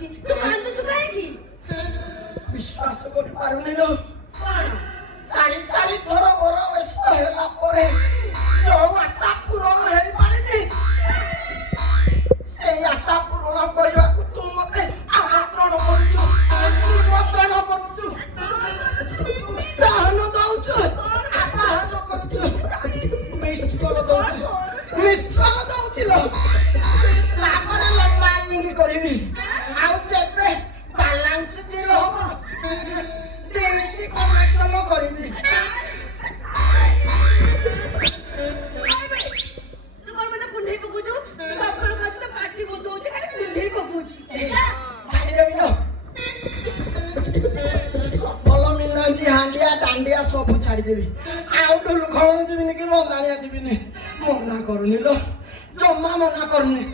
କାନ୍ଦୁଛି ତୁ କାନ୍ଦୁଛୁ କାହିଁକି ବିଶ୍ୱାସ କରିପାରୁନି ଲୋ ଚାରି ଥର ମୋର ବେଶ ହେଲା ପରେ ଯୋଉ ଆଶା ପୂରଣ ହେଇପାରିନି ସେଇ ଆଶା ପୂରଣ କରିବାକୁ ତୁ ମତେ ଆମନ୍ତ୍ରଣ କରୁଛୁ ନିମନ୍ତ୍ରଣ କରୁଛୁ ଉତ୍ସାହନ ଦଉଛୁ ଆବାହନ କରୁଛୁ ମିସ୍ କଲ ଦଉଛି ଲୋ ତାପରେ ଲମ୍ବା ରିଙ୍ଗ କରିବି ଆଉ ଯେବେ ବାଲାନ୍ସ ଜିରୋ ହବ ଡେଲି କନେକ୍ସନ କରିବି ତୁ କଣ ମତେ କୁଣ୍ଢେଇ ପକଉଛୁ ସଫଳ ଖାଉଛୁ ତ ପାଟି ଗନ୍ଧଉଛି ଖାଲି କୁଣ୍ଢେଇ ପକଉଛି ଛାଡ଼ିଦେବି ଲୋ ସଫଳ ମିନାଜି ହାଣ୍ଡିଆ ଦାଣ୍ଡିଆ ସବୁ ଛାଡ଼ିଦେବି ଆଉ ଢୋଲ ଖୋଳ ଯିବିନି କି ବନ୍ଦାଣିଆ ଯିବିନି ମନା କରୁନି ଲୋ ଜମା ମନା କରୁନି